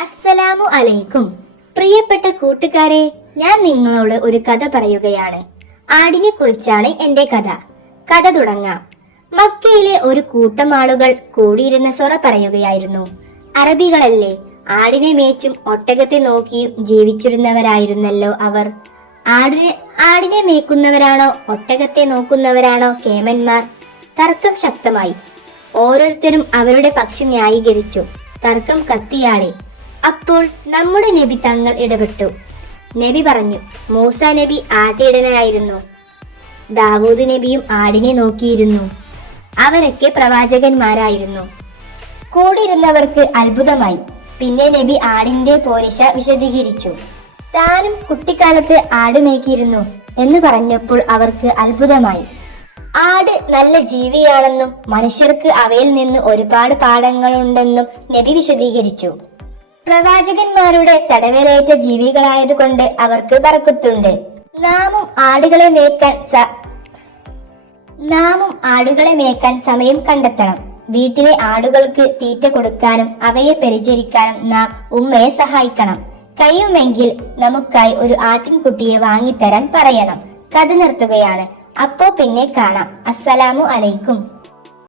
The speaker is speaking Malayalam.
അസ്സലാമു അലൈക്കും. പ്രിയപ്പെട്ട കൂട്ടുകാരെ ഞാൻ നിങ്ങളോട് ഒരു കഥ പറയുകയാണ്. ആടിനെ കുറിച്ചാണ് എന്റെ കഥ. കഥ തുടങ്ങാം. മക്കയിലെ ഒരു കൂട്ടം ആളുകൾ കൂടിയിരുന്ന സൊറ പറയുകയായിരുന്നു. അറബികളല്ലേ ആടിനെ മേച്ചും ഒട്ടകത്തെ നോക്കിയും ജീവിച്ചിരുന്നവരായിരുന്നല്ലോ അവർ. ആടിനെ ആടിനെ മേക്കുന്നവരാണോ ഒട്ടകത്തെ നോക്കുന്നവരാണോ കേമന്മാർ? തർക്കം ശക്തമായി. ഓരോരുത്തരും അവരുടെ പക്ഷം ന്യായീകരിച്ചു. തർക്കം കത്തിയാളി. അപ്പോൾ നമ്മുടെ നബി തങ്ങൾ ഇടപെട്ടു. നബി പറഞ്ഞു മൂസ നബി ആട്ടിടനായിരുന്നു ദാവൂദ് നബിയും ആടിനെ നോക്കിയിരുന്നു. അവരൊക്കെ പ്രവാചകന്മാരായിരുന്നു. കൂടിയിരുന്നവർക്ക് അത്ഭുതമായി. പിന്നെ നബി ആടിന്റെ പോരിശ വിശദീകരിച്ചു. താനും കുട്ടിക്കാലത്ത് ആട് മേക്കിയിരുന്നു എന്ന് പറഞ്ഞപ്പോൾ അവർക്ക് അത്ഭുതമായി. ആട് നല്ല ജീവിയാണെന്നും മനുഷ്യർക്ക് അവയിൽ നിന്ന് ഒരുപാട് പാഠങ്ങളുണ്ടെന്നും നബി വിശദീകരിച്ചു. പ്രവാചകന്മാരുടെ തടവിലേറ്റ ജീവികളായതുകൊണ്ട് അവർക്ക് പറക്കത്തുണ്ട് നാമും ആടുകളെ മേക്കാൻ നാമും ആടുകളെ മേക്കാൻ സമയം കണ്ടെത്തണം. വീട്ടിലെ ആടുകൾക്ക് തീറ്റ കൊടുക്കാനും അവയെ പരിചരിക്കാനും നാം ഉമ്മയെ സഹായിക്കണം. കഴിയുമെങ്കിൽ നമുക്കായി ഒരു ആട്ടിൻകുട്ടിയെ വാങ്ങിത്തരാൻ പറയണം. കഥ നിർത്തുകയാണ്. അപ്പോ പിന്നെ കാണാം. അസ്സലാമു അലൈക്കും.